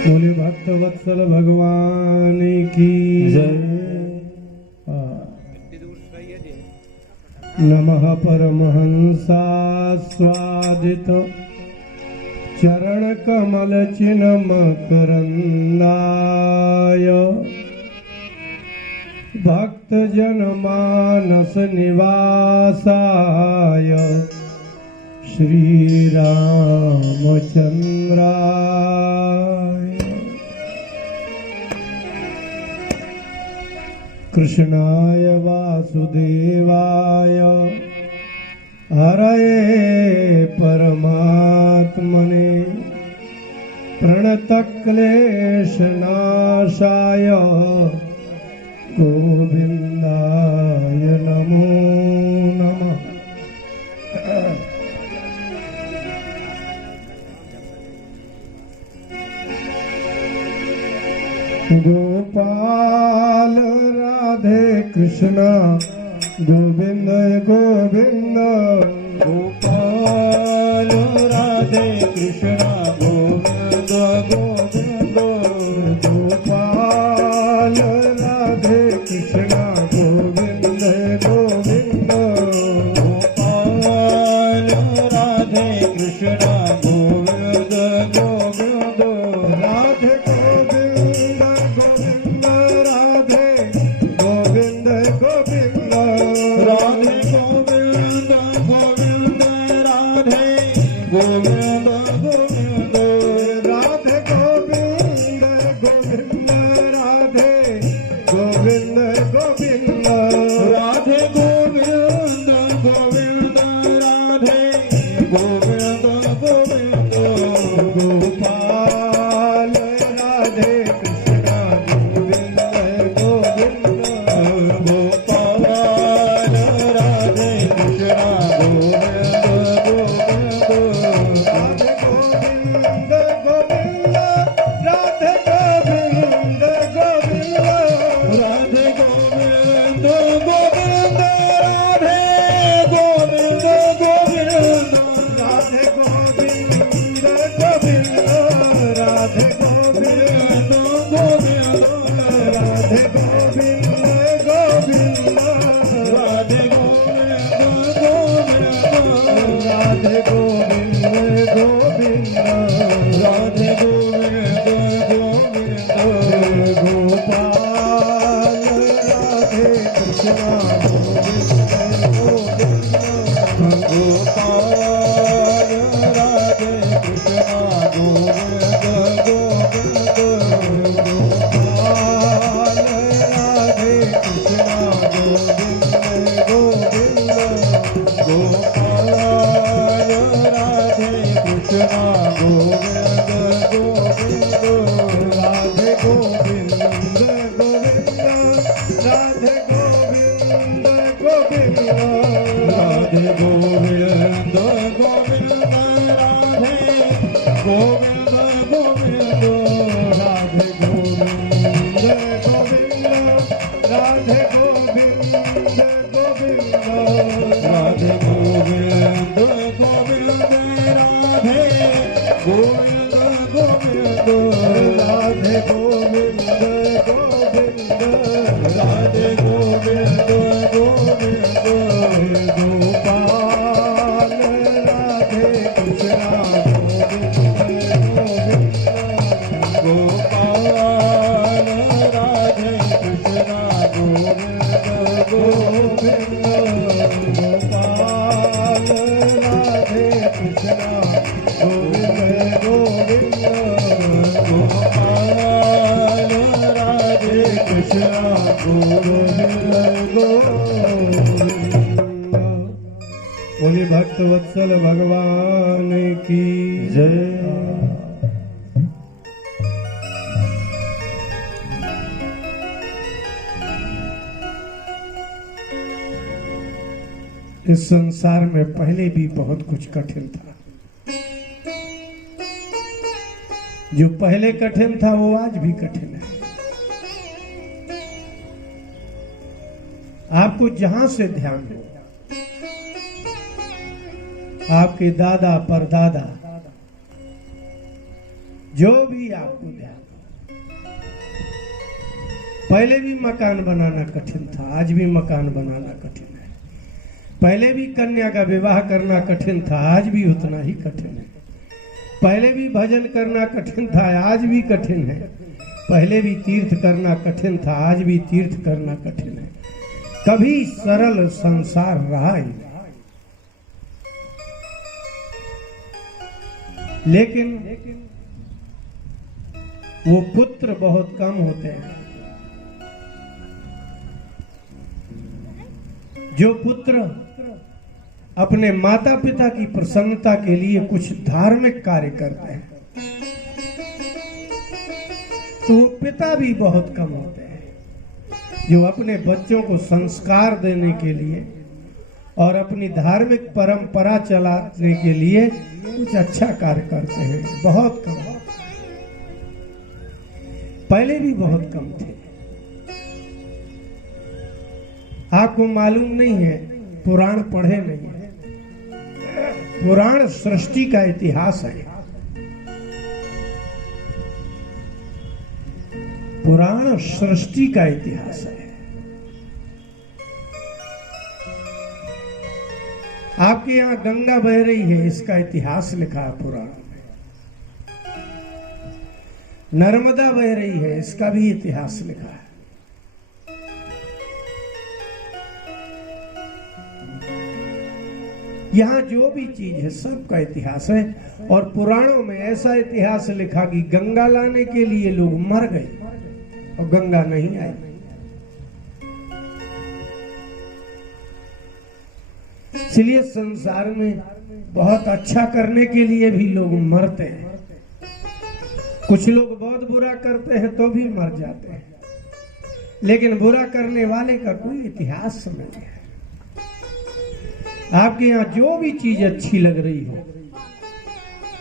बोले भक्त वत्सल भगवान की जय। नमः परमहंसास्वादित चरण कमल चिन्मकरंदाय भक्त जन मानस निवासाय श्री रामचंद्राय कृष्णाय वासुदेवाय हरये परमात्मने प्रणतक्लेशनाशाय गोविंदाय नमो नमः। गोपाल राधे कृष्ण गोविंद गोविंद। गोपाल राधे कृष्ण गोविंद गोविंद। गोपाल राधे कृष्ण गोविंद गोविंद। गोपाल राधे कृष्ण गोविंद गोविंद। राधे गोविंद गोविंद राधे गोविंद गोविंद। राधे गोविंद गोविंद राधे गोविंद गोविंद। राधे गोविंद गोविंद राधे गोविंद गोविंद। राधे गोविंद गोविंद राधे गोविंद गोविंद। गोपाल राधे कृष्ण गोविंद गोविंद। गोपाल राधे कृष्ण गोविंद गोविंद। राधे गोविंद गोविंद राधे गोविंद गोविंद। राधे गोविंद गोविंद राधे गोविंद गोविंद। राधे गोविंद गोविंद राधे गोविंद गोविंद राधे गोविंद गोविंद। राधे गोविंद गोविंद। राधे गोविंद गोविंद। राधे गोविंद गोविंद। गोपाल राधे कृष्ण गोविंद गोविंद। गोपाल राधे कृष्ण गोविंद गोविंद। गोपाल राधे कृष्ण गोविंद गोविंद। गोपाल राधे कृष्ण गोविंद गोविंद। राधे गोविंद गोविंद राधे गोविंद गोविंद। राधे गोविंद गोविंद राधे गोविंद गोविंद। राधे गोविंद गोविंद राधे गोविंद गोविंद। राधे गोविंद गोविंद राधे गोविंद गोविंद। राधे गोविंद गोविंद राधे गोविंद गोविंद। गोपाल राधे कृष्ण गोविंद गोविंद। गोपाल राधे कृष्ण गोविंद गोविंद। गोपाल राधे कृष्ण गोविंद गोविंद। गोपाल राधे कृष्ण गोविंद गोविंद। बोले भक्त वत्सल भगवान की जय। इस संसार में पहले भी बहुत कुछ कठिन था। जो पहले कठिन था वो आज भी कठिन है। आपको जहां से ध्यान हो, आपके दादा परदादा जो भी आपको ध्यान। पहले भी मकान बनाना कठिन था, आज भी मकान बनाना कठिन है। पहले भी कन्या का विवाह करना कठिन था, आज भी उतना ही कठिन है। पहले भी भजन करना कठिन था, आज भी कठिन है। पहले भी तीर्थ करना कठिन था, आज भी तीर्थ करना कठिन है। कभी सरल संसार रहा ही नहीं। लेकिन वो पुत्र बहुत कम होते हैं जो पुत्र अपने माता पिता की प्रसन्नता के लिए कुछ धार्मिक कार्य करते हैं। तो पिता भी बहुत कम होते हैं जो अपने बच्चों को संस्कार देने के लिए और अपनी धार्मिक परंपरा चलाने के लिए कुछ अच्छा कार्य करते हैं। बहुत कम। पहले भी बहुत कम थे। आपको मालूम नहीं है, पुराण पढ़े नहीं है। पुराण सृष्टि का इतिहास है। पुराण सृष्टि का इतिहास है। आपके यहां गंगा बह रही है, इसका इतिहास लिखा है पुराण में। नर्मदा बह रही है, इसका भी इतिहास लिखा है। यहां जो भी चीज है सबका इतिहास है। और पुराणों में ऐसा इतिहास लिखा कि गंगा लाने के लिए लोग मर गए और गंगा नहीं आई। इसलिए संसार में बहुत अच्छा करने के लिए भी लोग मरते हैं। कुछ लोग बहुत बुरा करते हैं तो भी मर जाते हैं, लेकिन बुरा करने वाले का कोई इतिहास नहीं है। आपके यहाँ जो भी चीज अच्छी लग रही हो,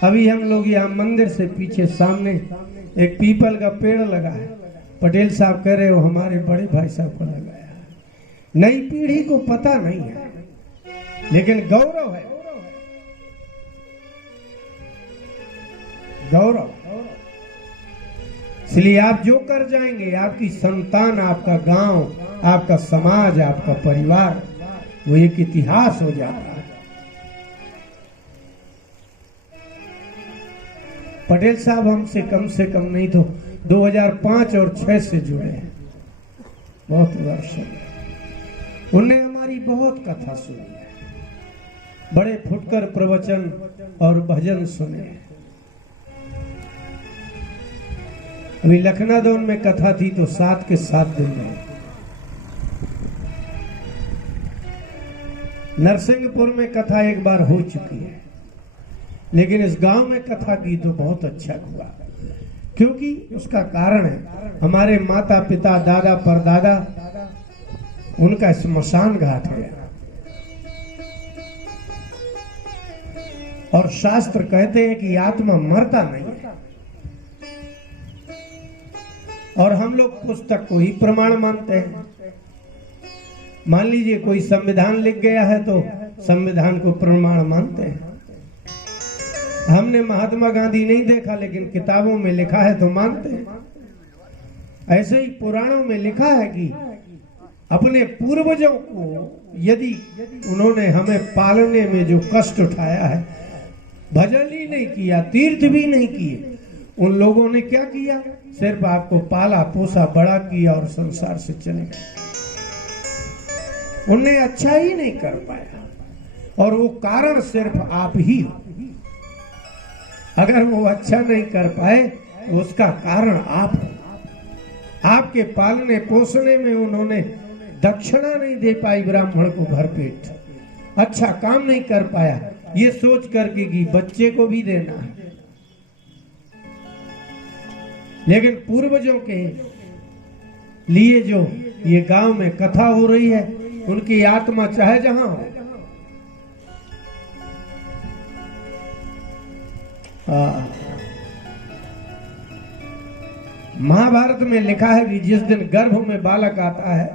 अभी हम लोग यहाँ मंदिर से पीछे सामने एक पीपल का पेड़ लगा है। पटेल साहब कह रहे हो हमारे बड़े भाई साहब को लगाया। नई पीढ़ी को पता नहीं है, लेकिन गौरव है। गौरव। इसलिए आप जो कर जाएंगे, आपकी संतान, आपका गांव, आपका समाज, आपका परिवार, वो एक इतिहास हो जाता है। पटेल साहब हमसे कम नहीं तो 2005 और 6 से जुड़े हैं, बहुत वर्ष। उनने हमारी बहुत कथा सुनी है, बड़े फुटकर प्रवचन और भजन सुने। अभी लखनादौन में कथा थी तो 7 के 7 दिन रहे। नरसिंहपुर में कथा एक बार हो चुकी है, लेकिन इस गांव में कथा की तो बहुत अच्छा हुआ, क्योंकि उसका कारण है हमारे माता पिता दादा परदादा, उनका स्मशान घाट है। और शास्त्र कहते हैं कि आत्मा मरता नहीं है। और हम लोग पुस्तक को ही प्रमाण मानते हैं। मान लीजिए कोई संविधान लिख गया है तो संविधान को प्रमाण मानते हैं। हमने महात्मा गांधी नहीं देखा, लेकिन किताबों में लिखा है तो मानते हैं। ऐसे ही पुराणों में लिखा है कि अपने पूर्वजों को यदि उन्होंने हमें पालने में जो कष्ट उठाया है, भजन ही नहीं किया, तीर्थ भी नहीं किए, उन लोगों ने क्या किया? सिर्फ आपको पाला पोसा बड़ा किया और संसार से चले गए। उन्हें अच्छा ही नहीं कर पाया, और वो कारण सिर्फ आप ही हो। अगर वो अच्छा नहीं कर पाए, उसका कारण आप हो। आपके पालने पोसने में उन्होंने दक्षिणा नहीं दे पाई ब्राह्मण को भरपेट, अच्छा काम नहीं कर पाया, ये सोच करके कि बच्चे को भी देना है। लेकिन पूर्वजों के लिए जो ये गांव में कथा हो रही है, उनकी आत्मा चाहे जहां हो, महाभारत में लिखा है कि जिस दिन गर्भ में बालक आता है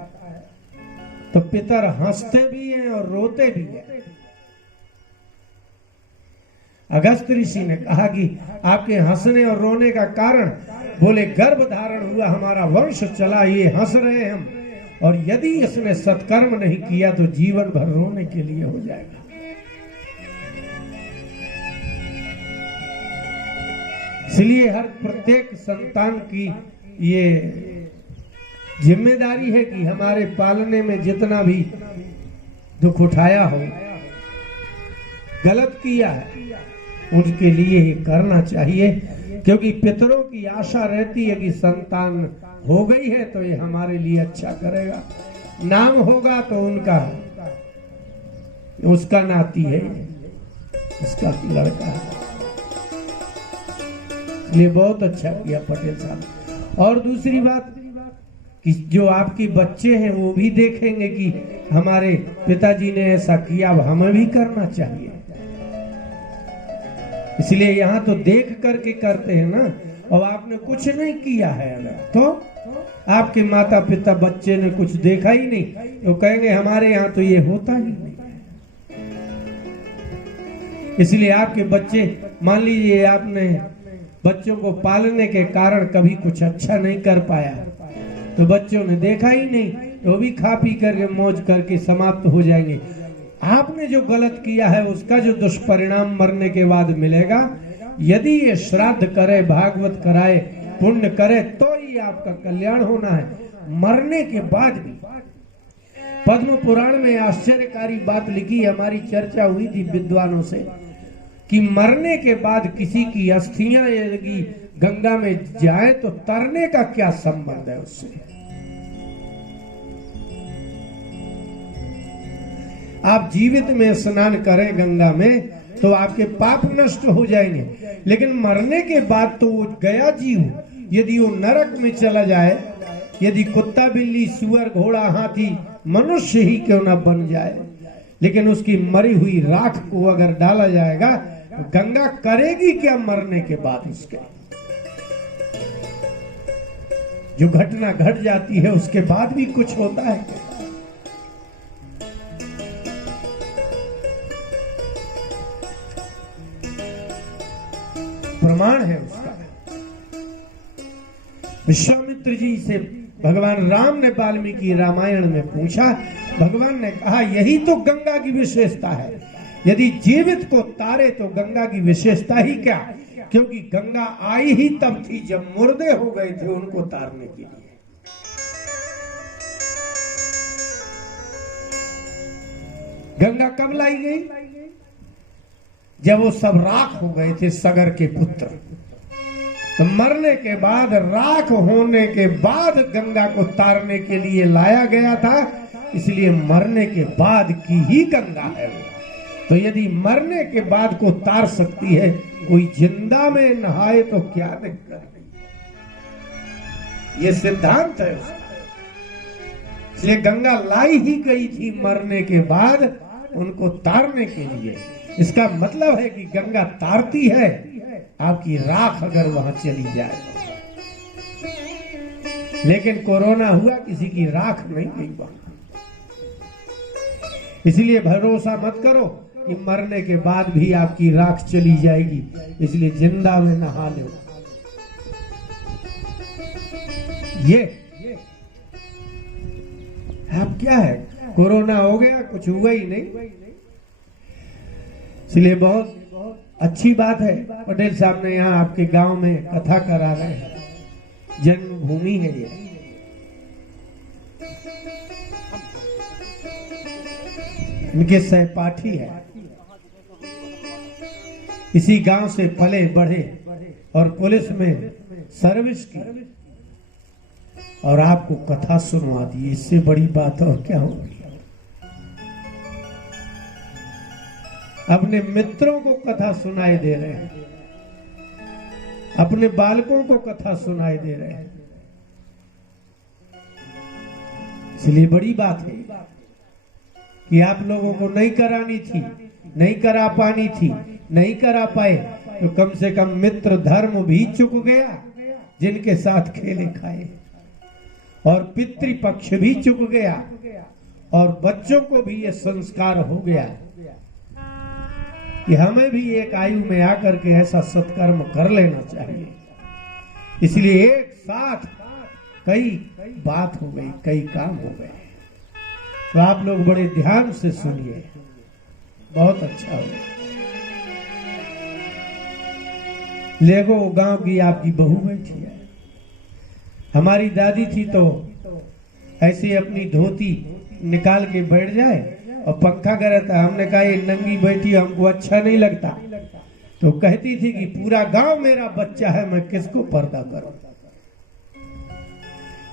तो पितर हंसते भी हैं और रोते भी हैं। अगस्त ऋषि ने कहा कि आपके हंसने और रोने का कारण, बोले गर्भ धारण हुआ, हमारा वंश चला, ये हंस रहे हम, और यदि इसने सत्कर्म नहीं किया तो जीवन भर रोने के लिए हो जाएगा। इसलिए हर प्रत्येक संतान की ये जिम्मेदारी है कि हमारे पालने में जितना भी दुख उठाया हो, गलत किया है, उनके लिए ही करना चाहिए, क्योंकि पितरों की आशा रहती है कि संतान हो गई है तो ये हमारे लिए अच्छा करेगा, नाम होगा तो उनका, उसका नाती है, उसका लड़का है। ये बहुत अच्छा किया पटेल साहब। और दूसरी बात कि जो आपके बच्चे हैं वो भी देखेंगे कि हमारे पिताजी ने ऐसा किया, अब हमें भी करना चाहिए। इसलिए यहाँ तो देख करके करते हैं ना, और आपने कुछ नहीं किया है अगर, तो आपके माता पिता बच्चे ने कुछ देखा ही नहीं तो कहेंगे हमारे यहाँ तो ये होता ही नहीं। इसलिए आपके बच्चे, मान लीजिए आपने बच्चों को पालने के कारण कभी कुछ अच्छा नहीं कर पाया, तो बच्चों ने देखा ही नहीं, तो भी खा पी करके मौज करके समाप्त हो जाएंगे। आपने जो गलत किया है उसका जो दुष्परिणाम मरने के बाद मिलेगा, यदि ये श्राद्ध करे, भागवत कराए, पुण्य करे, तो ही आपका कल्याण होना है। मरने के बाद भी पद्म पुराण में आश्चर्यकारी बात लिखी, हमारी चर्चा हुई थी विद्वानों से, कि मरने के बाद किसी की अस्थियां यदि गंगा में जाए तो तरने का क्या संबंध है उससे। आप जीवित में स्नान करें गंगा में तो आपके पाप नष्ट हो जाएंगे, लेकिन मरने के बाद तो वो गया जीव यदि वो नरक में चला जाए, यदि कुत्ता बिल्ली सुअर घोड़ा हाथी मनुष्य ही क्यों ना बन जाए, लेकिन उसकी मरी हुई राख को अगर डाला जाएगा तो गंगा करेगी क्या मरने के बाद उसके? जो घटना घट जाती है उसके बाद भी कुछ होता है। प्रमाण है उसका। विश्वामित्र जी से भगवान राम ने वाल्मीकि रामायण में पूछा, भगवान ने कहा यही तो गंगा की विशेषता है, यदि जीवित को तारे तो गंगा की विशेषता ही क्या, क्योंकि गंगा आई ही तब थी जब मुर्दे हो गए थे उनको तारने के लिए। गंगा कब लाई गई? जब वो सब राख हो गए थे सगर के पुत्र, तो मरने के बाद, राख होने के बाद गंगा को तारने के लिए लाया गया था, इसलिए मरने के बाद की ही गंगा है वो। तो यदि मरने के बाद को तार सकती है, कोई जिंदा में नहाए तो क्या दिक्कत? ये सिद्धांत है उसका। इसलिए गंगा लाई ही गई थी मरने के बाद उनको तारने के लिए। इसका मतलब है कि गंगा तारती है आपकी राख अगर वहां चली जाए। लेकिन कोरोना हुआ, किसी की राख नहीं गई वहां। इसलिए भरोसा मत करो कि मरने के बाद भी आपकी राख चली जाएगी, इसलिए जिंदा में नहा लो। ये अब क्या है, कोरोना हो गया, कुछ हुआ ही नहीं। इसलिए बहुत अच्छी बात है पटेल साहब ने यहाँ आपके गांव में कथा करा रहे हैं। जन्मभूमि है ये। इनके सहपाठी है, इसी गांव से पले बढ़े और पुलिस में सर्विस की, और आपको कथा सुनवा दी। इससे बड़ी बात और क्या होगी? अपने मित्रों को कथा सुनाई दे रहे हैं, अपने बालकों को कथा सुनाई दे रहे हैं। इसलिए बड़ी बात है कि आप लोगों को नहीं करानी थी, नहीं करा पानी थी, नहीं करा पाए, तो कम से कम मित्र धर्म भी चुक गया जिनके साथ खेले खाए, और पितृपक्ष भी चुक गया, और बच्चों को भी ये संस्कार हो गया कि हमें भी एक आयु में आकर के ऐसा सत्कर्म कर लेना चाहिए। इसलिए एक साथ कई बात हो गई, कई काम हो गए। तो आप लोग बड़े ध्यान से सुनिए, बहुत अच्छा होगा। लेगो गांव की आपकी बहू बैठी है। हमारी दादी थी तो ऐसे अपनी धोती निकाल के बैठ जाए और पंखा करे था। हमने कहा ये नंगी बैठी हमको अच्छा नहीं लगता, तो कहती थी कि पूरा गांव मेरा बच्चा है, मैं किसको पर्दा करूं।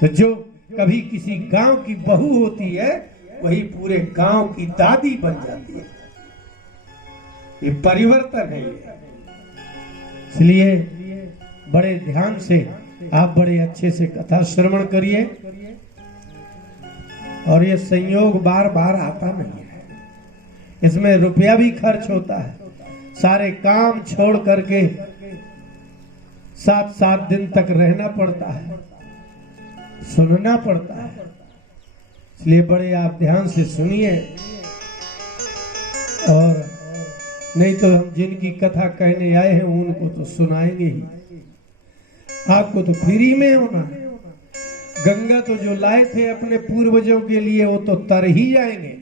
तो जो कभी किसी गांव की बहू होती है वही पूरे गांव की दादी बन जाती है। ये परिवर्तन है। इसलिए बड़े ध्यान से आप बड़े अच्छे से कथा श्रवण करिए। और ये संयोग बार बार आता नहीं है, इसमें रुपया भी खर्च होता है। सारे काम छोड़ करके 7-7 दिन तक रहना पड़ता है, सुनना पड़ता है। इसलिए बड़े आप ध्यान से सुनिए। और नहीं तो हम जिनकी कथा कहने आए हैं उनको तो सुनाएंगे ही। आपको तो फ्री में होना है। गंगा तो जो लाए थे अपने पूर्वजों के लिए वो तो तर ही जाएंगे,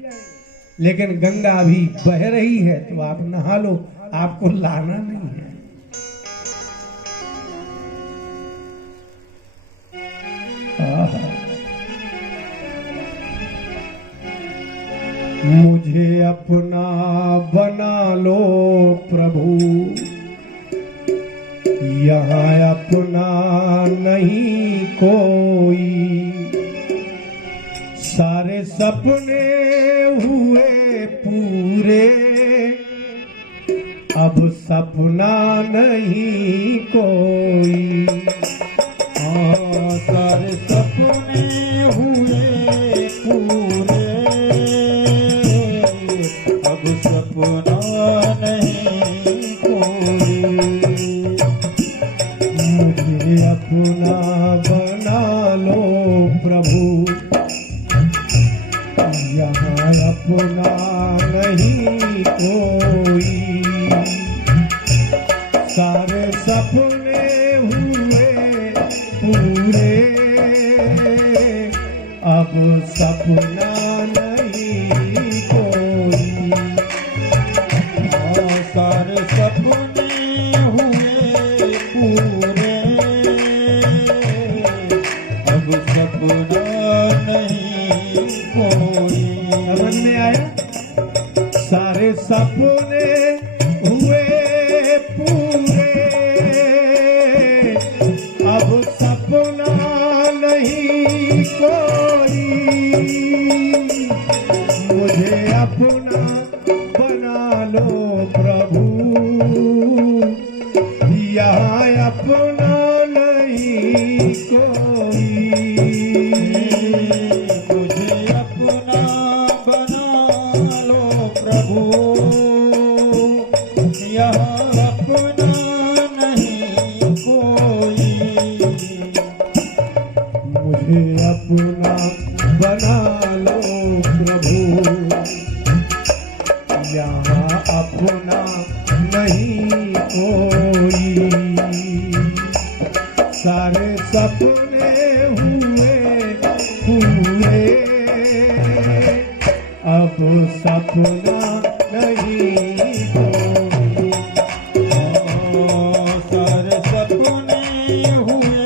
लेकिन गंगा अभी बह रही है तो आप नहा लो, आपको लाना नहीं है। मुझे अपना बना लो प्रभु, यहाँ अपना नहीं कोई। सारे सपने हुए पूरे, अब सपना नहीं कोई। सारे सपने हुए पूरे, अब सपना नहीं कोई। मुझे अपना बना लो प्रभु, यहाँ अपना नहीं कोई। सारे सपने हुए पूरे, अब सपना नहीं कोई। सारे सपने हुए पूरे, अब सपना नहीं कोई। समझ में आया? सारे सपने हुए पूरे, अब सपना नहीं कोई। मुझे अपना बना लो प्रभु, यहाँ अपना नहीं कोई। मुझे अपना बना लो प्रभु, यहाँ अपना नहीं कोई। मुझे अपना बना लो प्रभु, यहाँ अपना नहीं कोई। सारे सपने हुए पूरे, अब सपना नहीं कोई। सारे सपने हुए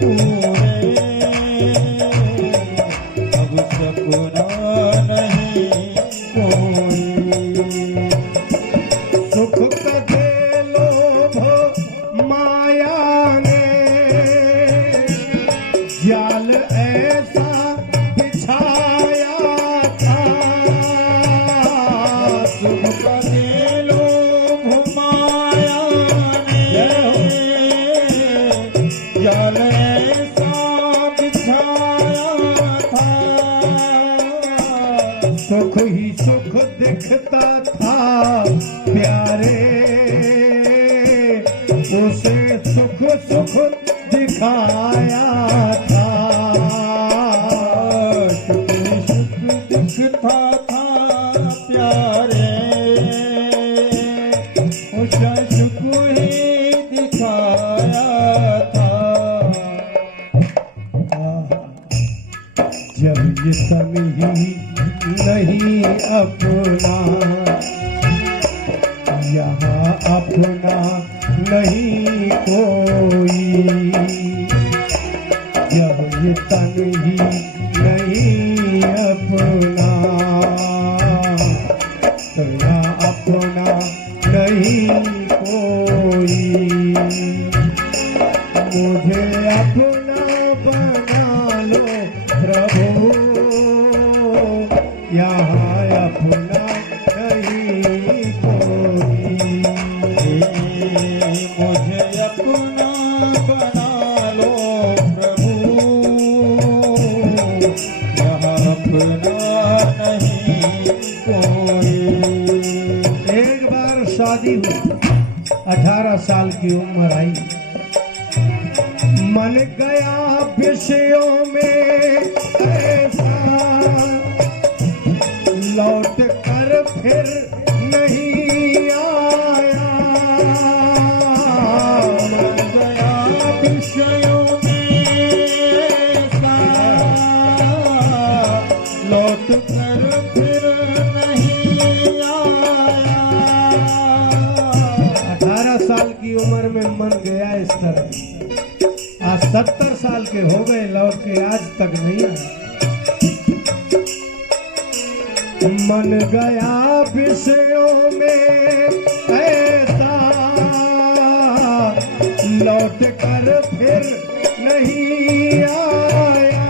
पूरे, अब सपना नहीं कोई। सुख कदे लोभ माया ने जाल ऐसा बिछाया था, शशु को ही दिखाया था। जब ये तन ही नहीं अपना, यहाँ अपना नहीं कोई। जब ये तन ही नहीं अपना, तो यहाँ अपना नहीं कोई। मुझे अपना बना लो प्रभु, यहाँ अपना नहीं कोई। मुझे अपना बना लो प्रभु, यहाँ अपना नहीं कोई। एक बार शादी हुई, 18 साल की उम्र आई, मन गया विषयों में ऐसा, लौट कर फिर नहीं आया। मन गया विषयों में ऐसा, लौट कर फिर नहीं आया। 18 साल की उम्र में मन गया इस तरह, आज 70 साल के हो गए, लौट के आज तक नहीं आया। मन गया विषयों में ऐसा, लौट कर फिर नहीं आया।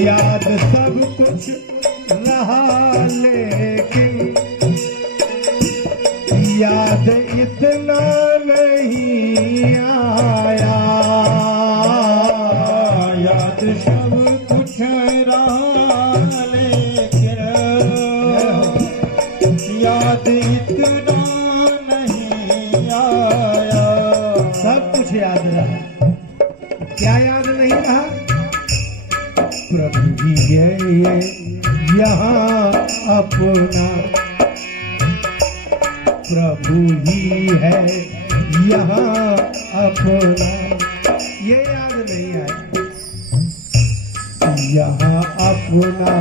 याद सब कुछ रहा लेकिन याद इतना नहीं आया। याद सब कुछ रहा लेकिन याद इतना नहीं आया। सब कुछ याद रहा, क्या याद नहीं रहा? प्रभु ही है ये यहाँ अपना, प्रभु ही है यहाँ अपना, ये याद नहीं आया। यहाँ अपना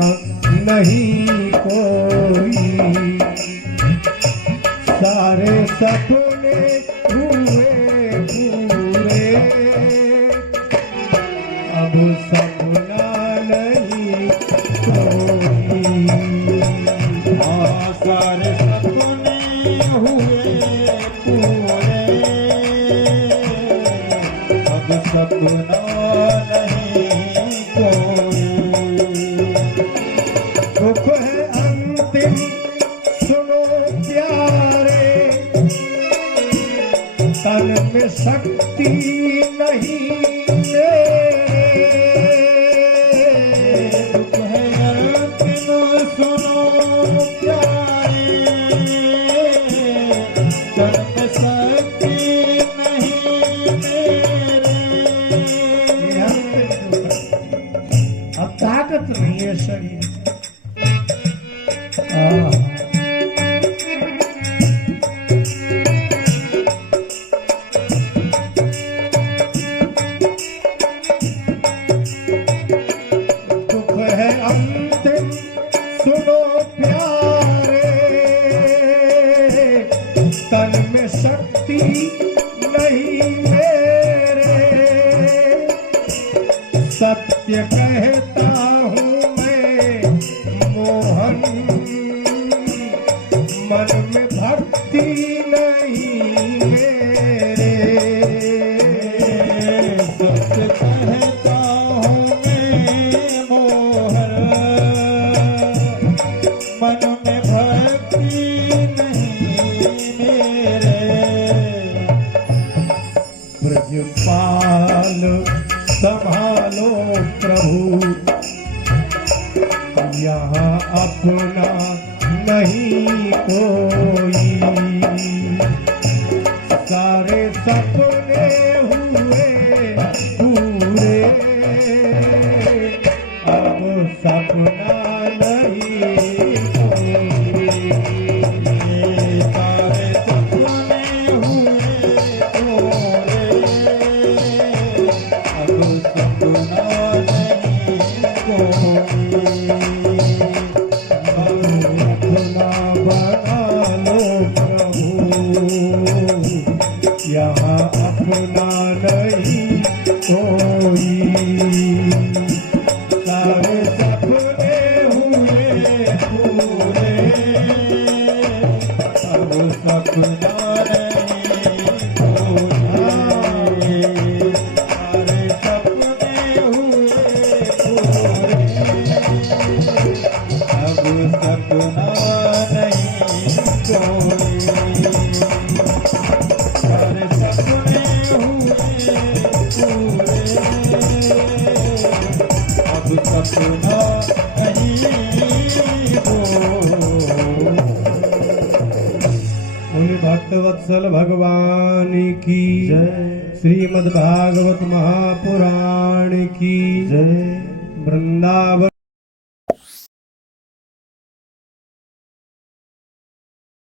नहीं कोई, सारे सपने हुए पूरे, अब सपना नहीं कोई। सारे सपने हुए पूरे, अब सपना नहीं कोई। दुख है अंतिम सुनो प्यारे, तन में शक्ति नहीं मेरे। दुख है अंतिम सुनो प्यारे, तन में शक्ति नहीं मेरे। ये अंतिम दुख है, अब ताकत नहीं है शरीर। दुख है अंतिम सुनो प्यारे, तन में शक्ति नहीं मेरे। सत्य कहता हूँ मैं मोहन, मन में भक्ति नहीं मेरे। सत्य कहता हूँ मैं मोहन, मन में भक्ति नहीं मेरे। ब्रजपाल संभालो प्रभु, यहाँ अपना नहीं कोई। सपना नहीं कोई, सारे सपने हुए पूरे, अब सपना नहीं कोई, सारे सपने हुए पूरे, अब सपना नहीं बोले भक्त वत्सल भगवान की जय, श्रीमद् भागवत महापुराण की जय। वृंदावन